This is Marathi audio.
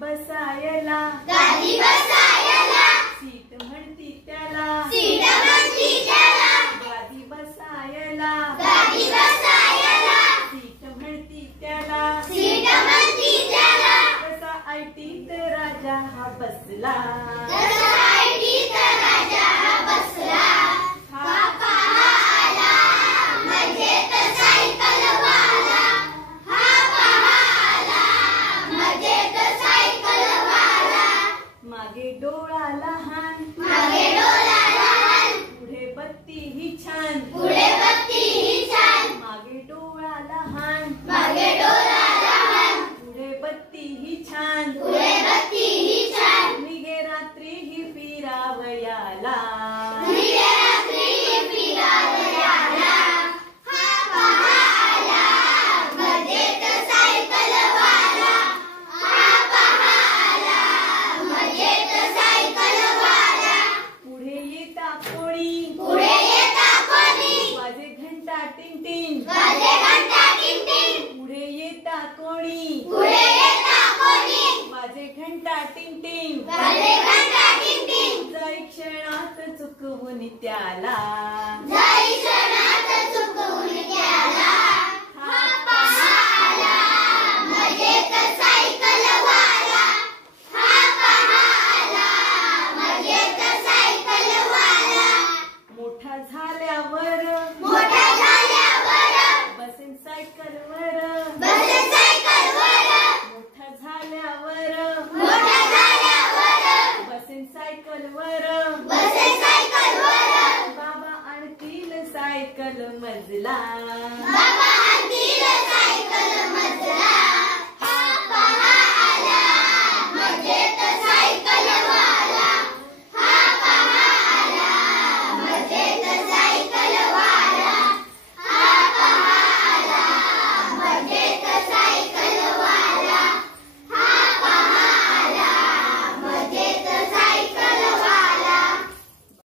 बसायला सीट म्हणती त्याला गादी बसायला सीट म्हणती त्याला कसा ऐटीत राजा हा बसला मागे डोळा लहान पुढे बत्ती ही छान मागे डोळा लहान पुढे बत्ती ही छान निघे रात्री ही फिरावयाला वाजे घंटा टिंग टिंग पुढे येता कोणी वाजे घंटा टिंग टिंग जाई क्षणात चुकवून त्याला